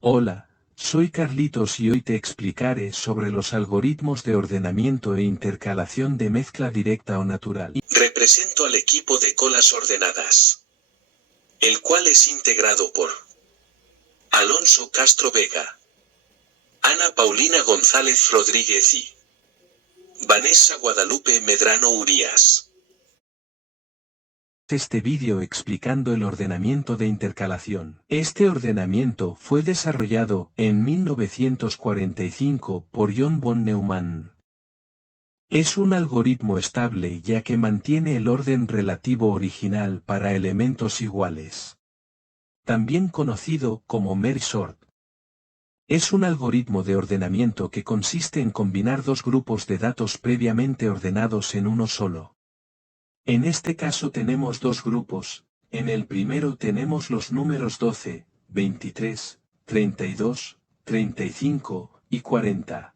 Hola, soy Carlitos y hoy te explicaré sobre los algoritmos de ordenamiento e intercalación de mezcla directa o natural. Represento al equipo de colas ordenadas, el cual es integrado por Alonso Castro Vega, Ana Paulina González Rodríguez y Vanessa Guadalupe Medrano Urías. Este vídeo explicando el ordenamiento de intercalación. Este ordenamiento fue desarrollado en 1945 por John von Neumann. Es un algoritmo estable ya que mantiene el orden relativo original para elementos iguales. También conocido como merge sort. Es un algoritmo de ordenamiento que consiste en combinar dos grupos de datos previamente ordenados en uno solo. En este caso tenemos dos grupos. En el primero tenemos los números 12, 23, 32, 35 y 40.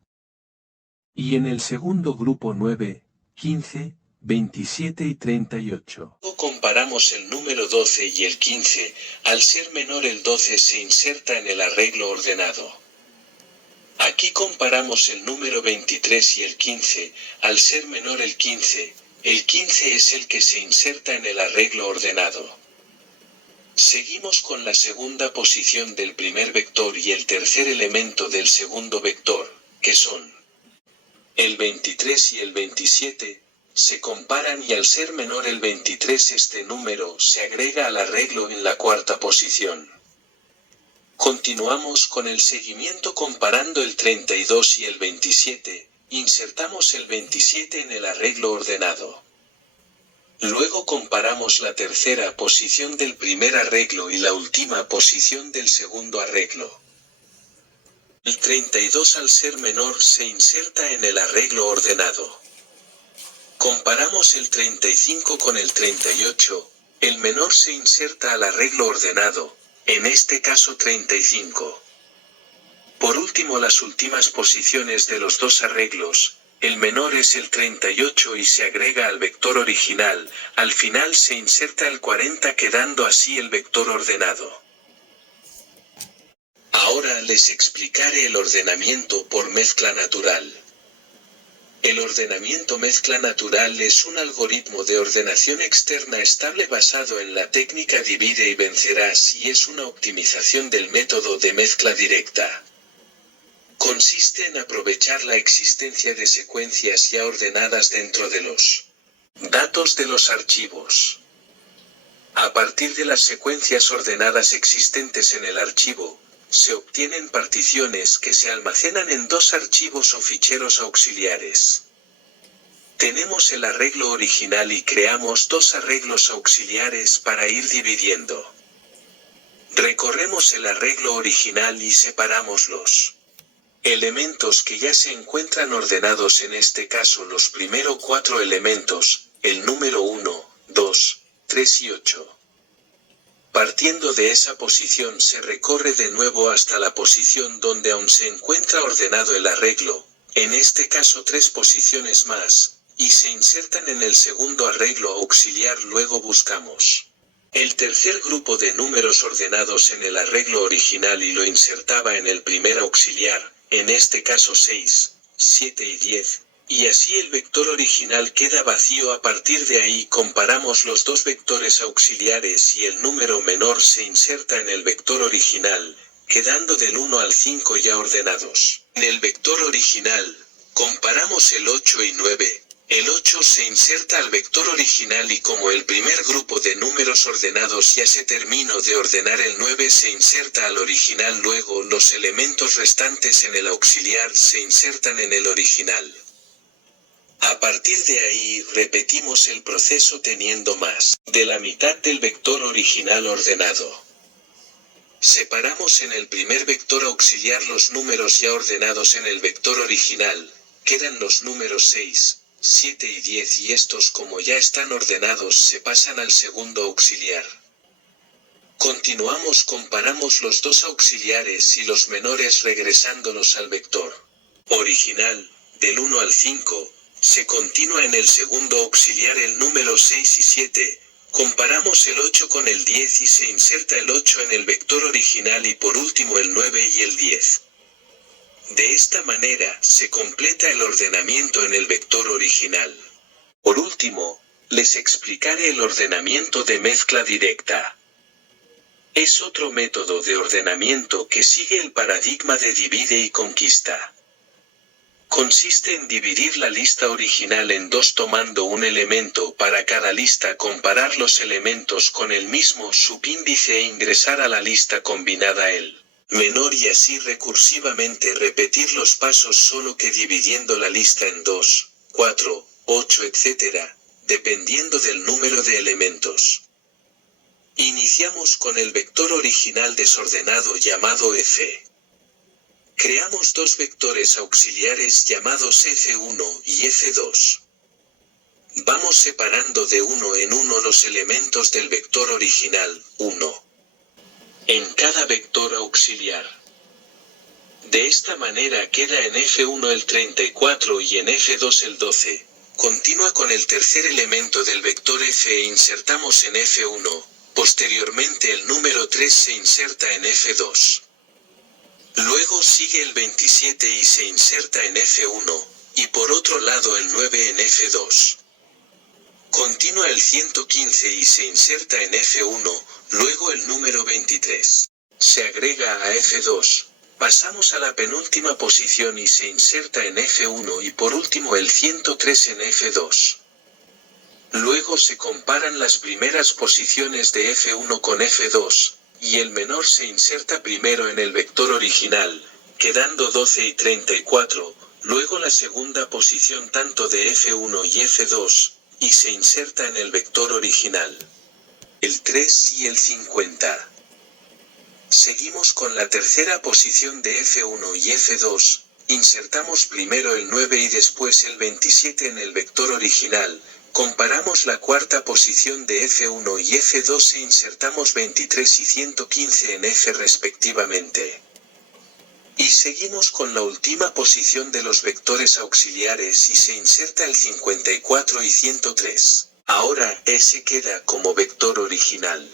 Y en el segundo grupo 9, 15, 27 y 38. Comparamos el número 12 y el 15, al ser menor el 12 se inserta en el arreglo ordenado. Aquí comparamos el número 23 y el 15, al ser menor el 15 es el que se inserta en el arreglo ordenado. Seguimos con la segunda posición del primer vector y el tercer elemento del segundo vector, que son el 23 y el 27, se comparan y al ser menor el 23 este número se agrega al arreglo en la cuarta posición. Continuamos con el seguimiento comparando el 32 y el 27, insertamos el 27 en el arreglo ordenado. Luego comparamos la tercera posición del primer arreglo y la última posición del segundo arreglo. El 32 al ser menor se inserta en el arreglo ordenado. Comparamos el 35 con el 38, el menor se inserta al arreglo ordenado, en este caso 35. Por último las últimas posiciones de los dos arreglos, el menor es el 38 y se agrega al vector original, al final se inserta el 40 quedando así el vector ordenado. Ahora les explicaré el ordenamiento por mezcla natural. El ordenamiento mezcla natural es un algoritmo de ordenación externa estable basado en la técnica divide y vencerás y es una optimización del método de mezcla directa. Consiste en aprovechar la existencia de secuencias ya ordenadas dentro de los datos de los archivos. A partir de las secuencias ordenadas existentes en el archivo, se obtienen particiones que se almacenan en dos archivos o ficheros auxiliares. Tenemos el arreglo original y creamos dos arreglos auxiliares para ir dividiendo. Recorremos el arreglo original y separamos los elementos que ya se encuentran ordenados, en este caso los primeros 4 elementos, el número 1, 2, 3 y 8. Partiendo de esa posición se recorre de nuevo hasta la posición donde aún se encuentra ordenado el arreglo, en este caso 3 posiciones más, y se insertan en el segundo arreglo auxiliar. Luego buscamos el tercer grupo de números ordenados en el arreglo original y lo insertaba en el primer auxiliar, en este caso 6, 7 y 10, y así el vector original queda vacío. A partir de ahí comparamos los dos vectores auxiliares y el número menor se inserta en el vector original, quedando del 1 al 5 ya ordenados. En el vector original, comparamos el 8 y 9. El 8 se inserta al vector original y como el primer grupo de números ordenados ya se terminó de ordenar, el 9 se inserta al original. Luego los elementos restantes en el auxiliar se insertan en el original. A partir de ahí repetimos el proceso teniendo más de la mitad del vector original ordenado. Separamos en el primer vector auxiliar los números ya ordenados en el vector original, quedan los números 6, 7 y 10 y estos, como ya están ordenados, se pasan al segundo auxiliar. Continuamos, comparamos los dos auxiliares y los menores regresándolos al vector original, del 1 al 5, se continúa en el segundo auxiliar el número 6 y 7, Comparamos el 8 con el 10 y se inserta el 8 en el vector original y por último el 9 y el 10. De esta manera, se completa el ordenamiento en el vector original. Por último, les explicaré el ordenamiento de mezcla directa. Es otro método de ordenamiento que sigue el paradigma de divide y conquista. Consiste en dividir la lista original en dos tomando un elemento para cada lista, comparar los elementos con el mismo subíndice e ingresar a la lista combinada el menor y así recursivamente repetir los pasos solo que dividiendo la lista en 2, 4, 8 etc., dependiendo del número de elementos. Iniciamos con el vector original desordenado llamado F. Creamos dos vectores auxiliares llamados F1 y F2. Vamos separando de uno en uno los elementos del vector original, 1. En cada vector auxiliar. De esta manera queda en F1 el 34 y en F2 el 12. Continúa con el tercer elemento del vector F e insertamos en F1, posteriormente el número 3 se inserta en F2. Luego sigue el 27 y se inserta en F1, y por otro lado el 9 en F2. Continúa el 115 y se inserta en F1, luego el número 23. Se agrega a F2, pasamos a la penúltima posición y se inserta en F1 y por último el 103 en F2. Luego se comparan las primeras posiciones de F1 con F2, y el menor se inserta primero en el vector original, quedando 12 y 34, luego la segunda posición tanto de F1 y F2, y se inserta en el vector original. El 3 y el 50. Seguimos con la tercera posición de F1 y F2, insertamos primero el 9 y después el 27 en el vector original, comparamos la cuarta posición de F1 y F2 e insertamos 23 y 115 en F respectivamente. Y seguimos con la última posición de los vectores auxiliares y se inserta el 54 y 103. Ahora S queda como vector original.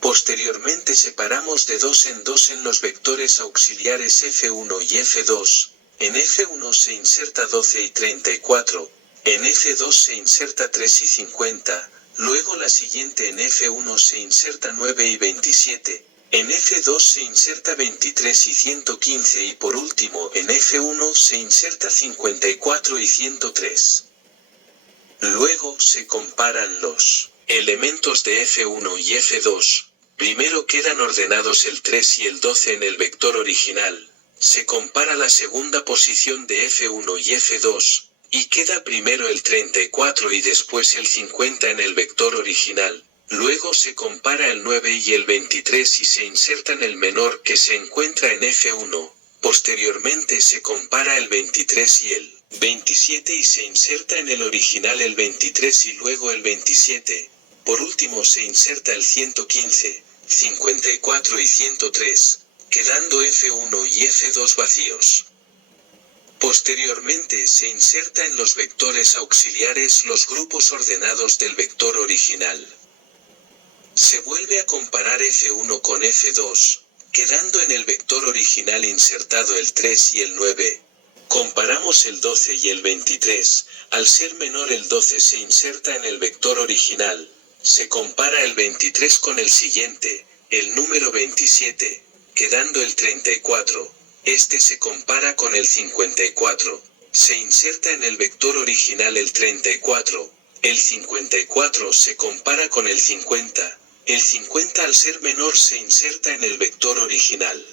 Posteriormente separamos de 2 en los vectores auxiliares F1 y F2, en F1 se inserta 12 y 34, en F2 se inserta 3 y 50, luego la siguiente en F1 se inserta 9 y 27, en F2 se inserta 23 y 115 y por último en F1 se inserta 54 y 103. Luego se comparan los elementos de F1 y F2, primero quedan ordenados el 3 y el 12 en el vector original, se compara la segunda posición de F1 y F2, y queda primero el 34 y después el 50 en el vector original, luego se compara el 9 y el 23 y se insertan el menor que se encuentra en F1, posteriormente se compara el 23 y el 27 y se inserta en el original el 23 y luego el 27, por último se inserta el 115, 54 y 103, quedando F1 y F2 vacíos. Posteriormente se inserta en los vectores auxiliares los grupos ordenados del vector original. Se vuelve a comparar F1 con F2, quedando en el vector original insertado el 3 y el 9. Comparamos el 12 y el 23, al ser menor el 12 se inserta en el vector original, se compara el 23 con el siguiente, el número 27, quedando el 34, este se compara con el 54, se inserta en el vector original el 34, el 54 se compara con el 50 al ser menor se inserta en el vector original.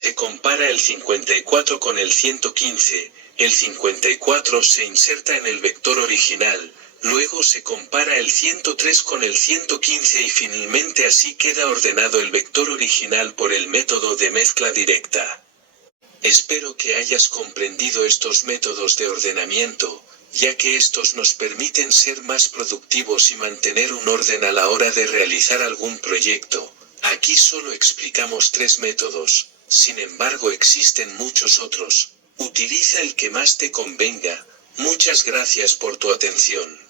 Se compara el 54 con el 115, el 54 se inserta en el vector original, luego se compara el 103 con el 115 y finalmente así queda ordenado el vector original por el método de mezcla directa. Espero que hayas comprendido estos métodos de ordenamiento, ya que estos nos permiten ser más productivos y mantener un orden a la hora de realizar algún proyecto. Aquí solo explicamos 3 métodos. Sin embargo existen muchos otros, utiliza el que más te convenga, muchas gracias por tu atención.